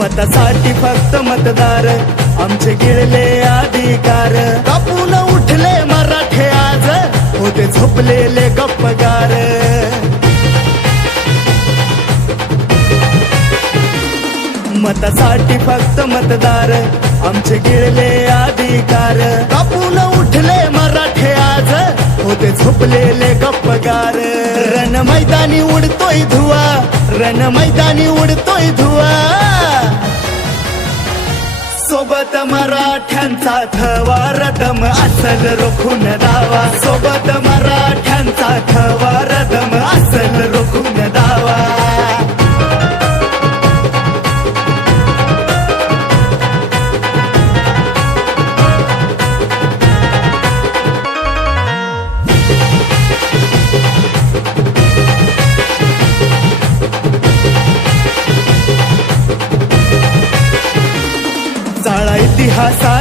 मतासाठी फक्त मतदार. आमचे गिळले अधिकार. कापून उठले मराठे आज. होते झोपलेले गप्पगार. मतासाठी फक्त मतदार. आमचे गिळले अधिकार. कापून उठले मराठे झोपलेले गप्पगार. रण मैदानी उडतोय धुवा. रण मैदानी उडतोय धुवा. सोबत मराठ्यांचा थवा रदम असल रोखून दावा सोबत मराठ्यांचा थवा रदम असल रोखून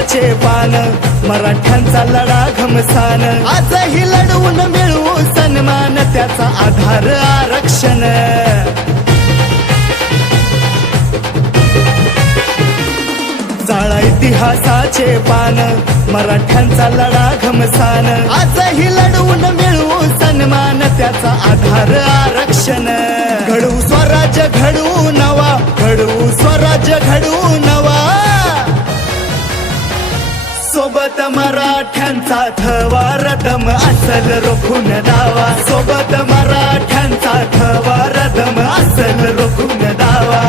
इतिहासाचे पान मराठ्यांचा लढा घमसान. आजही लढवून मिळवू सन्मान त्याचा आधार आरक्षण. जाळा इतिहासाचे पान मराठ्यांचा लढा घमसान. आजही लढवून मिळवू सन्मान त्याचा आधार आरक्षण. घडवू स्वराज्य घडवू नवा. घडवू स्वराज्य घडवू नवा. सोबत मराठ्यांचा थवा रदम असल रोखून दावा. सोबत मराठ्यांचा थवा रदम असल रोखून दावा.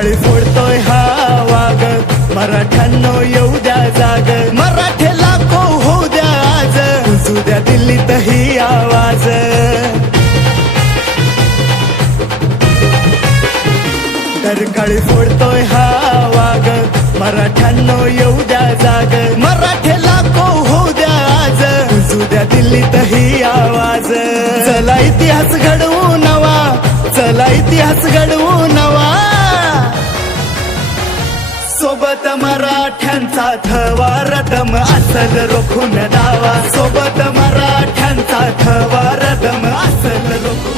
तर काळी फोडतोय हा वाग मराठ्यांनो येऊ द्या जाग. मराठे को होऊ द्या आज. उजू द्या दिल्लीत ही आवाज. तर काळी फोडतोय हा वाग मराठ्यांनो येऊ द्या जाग. मराठे को होऊ द्या आज. उजू द्या दिल्लीत ही आवाज. चला इतिहास घडवू नवा. चला इतिहास घडवू मराठ्यांचा रदम असल रोखून दावा. सोबत मराठ्यांचा थवा रदम असल रोखून